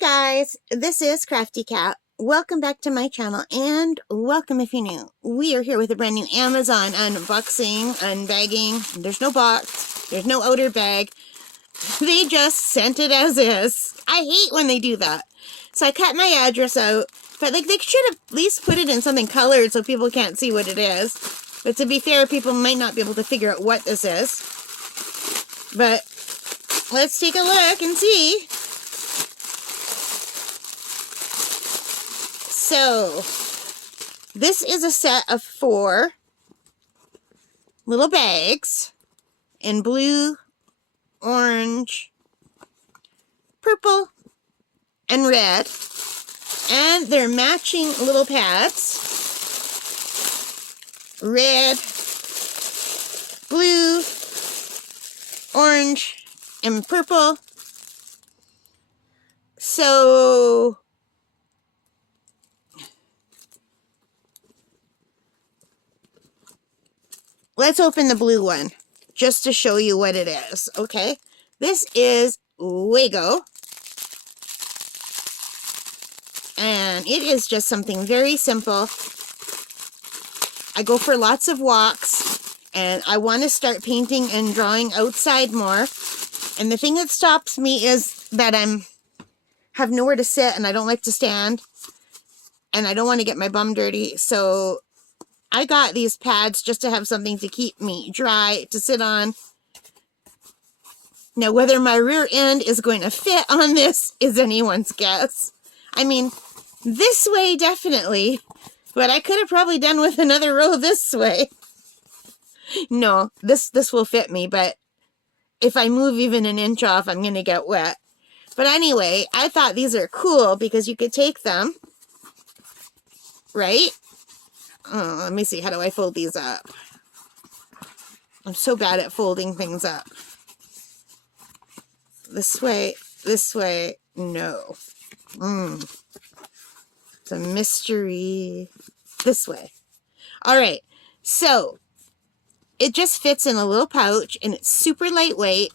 Guys, this is Crafty Cat. Welcome back to my channel and welcome if you're new. We are here with a brand new Amazon unboxing, unbagging. There's no box, there's no outer bag. They just sent it as is. I hate when they do that. So I cut my address out, but like they should have at least put it in something colored so people can't see what it is. But to be fair, people might not be able to figure out what this is. But let's take a look and see. So, this is a set of 4 little bags in blue, orange, purple, and red. And they're matching little pads. Red, blue, orange, and purple. So let's open the blue one, just to show you what it is, okay? This is Wwago. And it is just something very simple. I go for lots of walks, and I want to start painting and drawing outside more. And the thing that stops me is that have nowhere to sit, and I don't like to stand. And I don't want to get my bum dirty, so I got these pads just to have something to keep me dry, to sit on. Now, whether my rear end is going to fit on this is anyone's guess. I mean, this way definitely, but I could have probably done with another row this way. No, this will fit me, but if I move even an inch off, I'm going to get wet. But anyway, I thought these are cool because you could take them, right? Oh, let me see. How do I fold these up? I'm so bad at folding things up. This way, no. It's a mystery. This way. All right. So, it just fits in a little pouch, and it's super lightweight.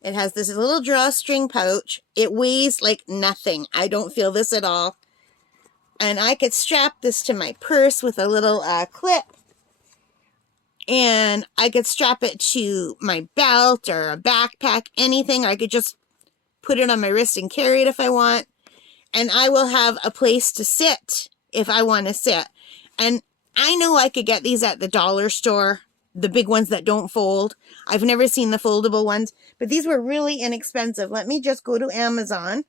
It has this little drawstring pouch. It weighs like nothing. I don't feel this at all. And I could strap this to my purse with a little clip. And I could strap it to my belt or a backpack, anything. I could just put it on my wrist and carry it if I want. And I will have a place to sit if I want to sit. And I know I could get these at the dollar store. The big ones that don't fold. I've never seen the foldable ones, but these were really inexpensive. Let me just go to Amazon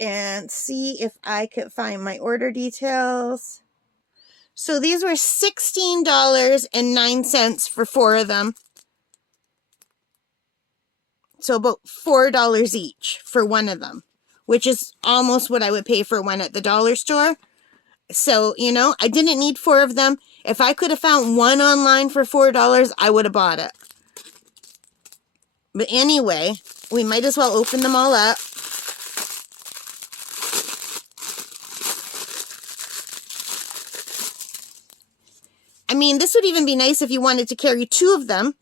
and see if I could find my order details. So these were $16.09 for 4 of them. So about $4 each for one of them, which is almost what I would pay for one at the dollar store. So, you know, I didn't need 4 of them. If I could have found one online for $4, I would have bought it. But anyway, we might as well open them all up. I mean, this would even be nice if you wanted to carry 2 of them.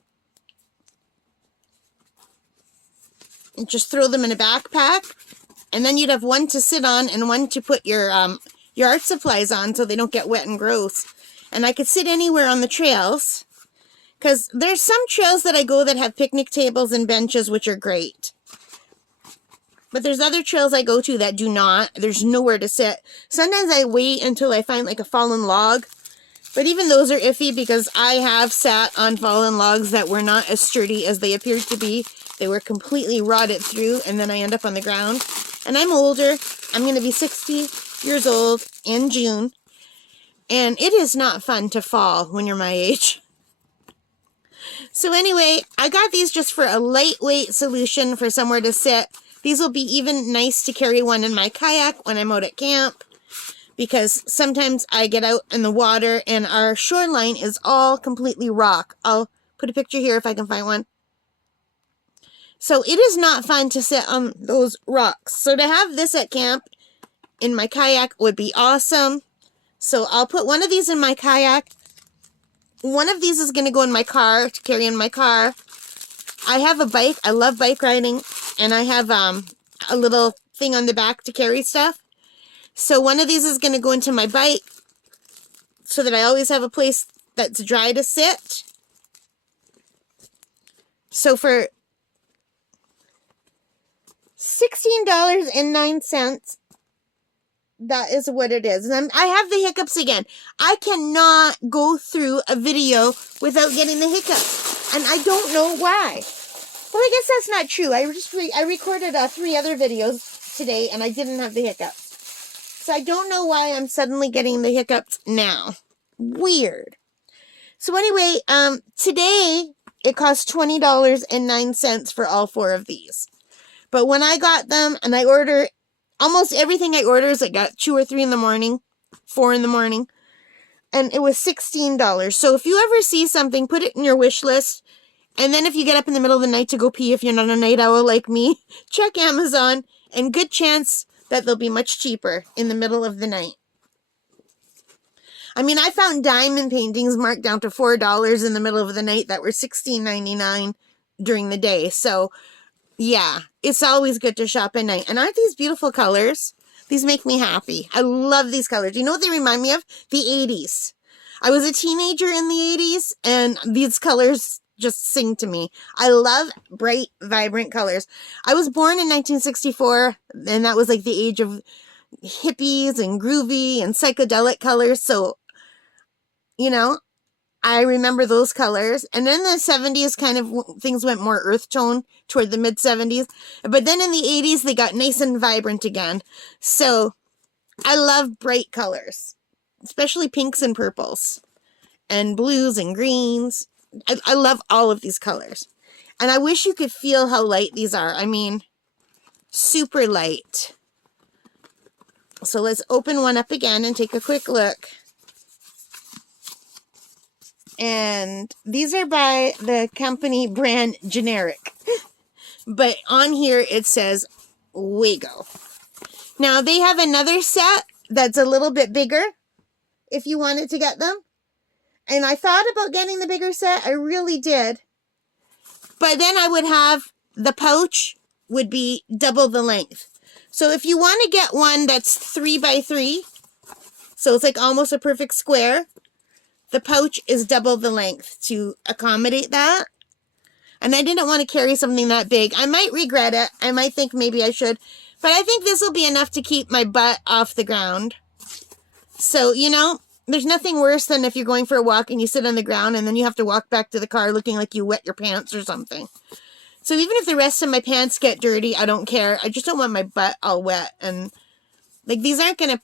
And just throw them in a backpack. And then you'd have one to sit on and one to put your art supplies on so they don't get wet and gross. And I could sit anywhere on the trails. Because there's some trails that I go that have picnic tables and benches, which are great. But there's other trails I go to that do not. There's nowhere to sit. Sometimes I wait until I find like a fallen log. But even those are iffy because I have sat on fallen logs that were not as sturdy as they appeared to be. They were completely rotted through, and then I end up on the ground. And I'm older. I'm going to be 60 years old in June. And it is not fun to fall when you're my age. So anyway, I got these just for a lightweight solution for somewhere to sit. These will be even nice to carry one in my kayak when I'm out at camp. Because sometimes I get out in the water and our shoreline is all completely rock. I'll put a picture here if I can find one. So it is not fun to sit on those rocks. So to have this at camp in my kayak would be awesome. So I'll put one of these in my kayak one of these is going to go in my car to carry in my car. I have a bike. I love bike riding. And I have a little thing on the back to carry stuff. So one of these is going to go into my bike so that I always have a place that's dry to sit. So for $16.09, that is what it is. And I have the hiccups again. I cannot go through a video without getting the hiccups. And I don't know why. Well, I guess that's not true. I recorded 3 other videos today and I didn't have the hiccups. So I don't know why I'm suddenly getting the hiccups now. Weird. So anyway, today it cost $20.09 for all 4 of these. But when I got them and I order, almost everything I order is like at 2 or 3 in the morning, 4 in the morning. And it was $16. So if you ever see something, put it in your wish list. And then if you get up in the middle of the night to go pee, if you're not a night owl like me, check Amazon. And good chance that they'll be much cheaper in the middle of the night. I mean, I found diamond paintings marked down to $4 in the middle of the night that were $16.99 during the day. So, yeah, it's always good to shop at night. And aren't these beautiful colors? These make me happy. I love these colors. You know what they remind me of? The 80s. I was a teenager in the 80s, and these colors just sing to me. I love bright, vibrant colors. I was born in 1964, and that was like the age of hippies and groovy and psychedelic colors. So, you know, I remember those colors. And then the 70s kind of things went more earth tone toward the mid 70s. But then in the 80s, they got nice and vibrant again. So I love bright colors, especially pinks and purples and blues and greens. I love all of these colors. And I wish you could feel how light these are. I mean, super light. So let's open one up again and take a quick look. And these are by the company brand Generic. But on here it says Wwago. Now they have another set that's a little bit bigger if you wanted to get them. And I thought about getting the bigger set. I really did. But then I would have, the pouch would be double the length. So if you want to get one that's 3x3, so it's like almost a perfect square, the pouch is double the length to accommodate that. And I didn't want to carry something that big. I might regret it. I might think maybe I should. But I think this will be enough to keep my butt off the ground. So, you know, there's nothing worse than if you're going for a walk and you sit on the ground and then you have to walk back to the car looking like you wet your pants or something. So even if the rest of my pants get dirty, I don't care. I just don't want my butt all wet. And like, these aren't going to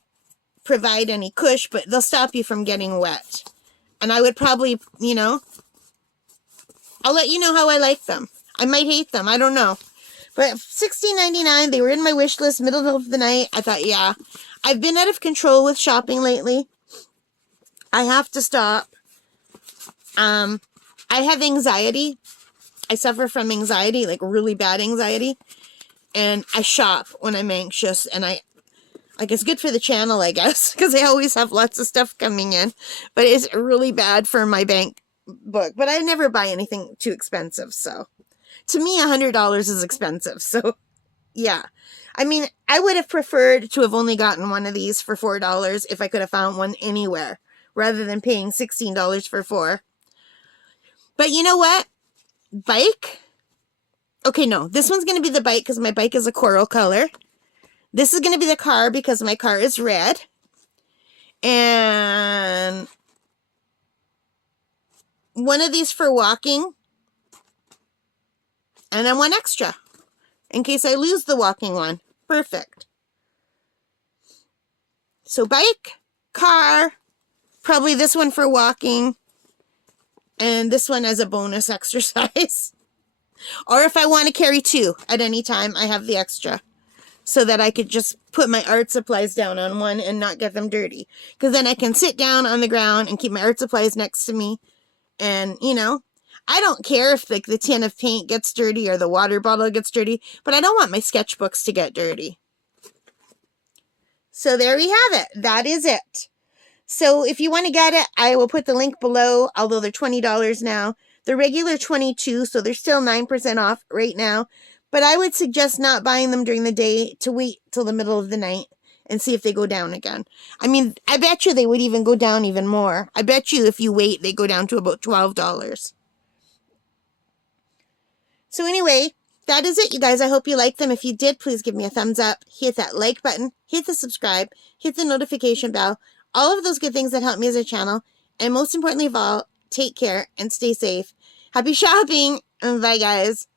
provide any cush, but they'll stop you from getting wet. And I would probably, you know, I'll let you know how I like them. I might hate them. I don't know. But $16.99, they were in my wish list, middle of the night. I thought, yeah, I've been out of control with shopping lately. I have to stop. I have anxiety. I suffer from anxiety, like really bad anxiety. And I shop when I'm anxious. And I guess good for the channel, I guess, because I always have lots of stuff coming in. But it's really bad for my bank book. But I never buy anything too expensive. So to me, $100 is expensive. So yeah. I mean, I would have preferred to have only gotten one of these for $4 if I could have found one anywhere, rather than paying $16 for 4. But you know what? Bike? Okay, no. This one's going to be the bike because my bike is a coral color. This is going to be the car because my car is red. And one of these for walking. And then one extra in case I lose the walking one. Perfect. So bike, car, probably this one for walking, and this one as a bonus exercise. Or if I want to carry 2 at any time, I have the extra. So that I could just put my art supplies down on one and not get them dirty. Because then I can sit down on the ground and keep my art supplies next to me. And, you know, I don't care if like the tin of paint gets dirty or the water bottle gets dirty. But I don't want my sketchbooks to get dirty. So there we have it. That is it. So if you want to get it, I will put the link below, although they're $20 now. The regular $22, so they're still 9% off right now. But I would suggest not buying them during the day to wait till the middle of the night and see if they go down again. I mean, I bet you they would even go down even more. I bet you if you wait, they go down to about $12. So anyway, that is it, you guys. I hope you liked them. If you did, please give me a thumbs up. Hit that like button. Hit the subscribe. Hit the notification bell. All of those good things that help me as a channel. And most importantly of all, take care and stay safe. Happy shopping. And bye, guys.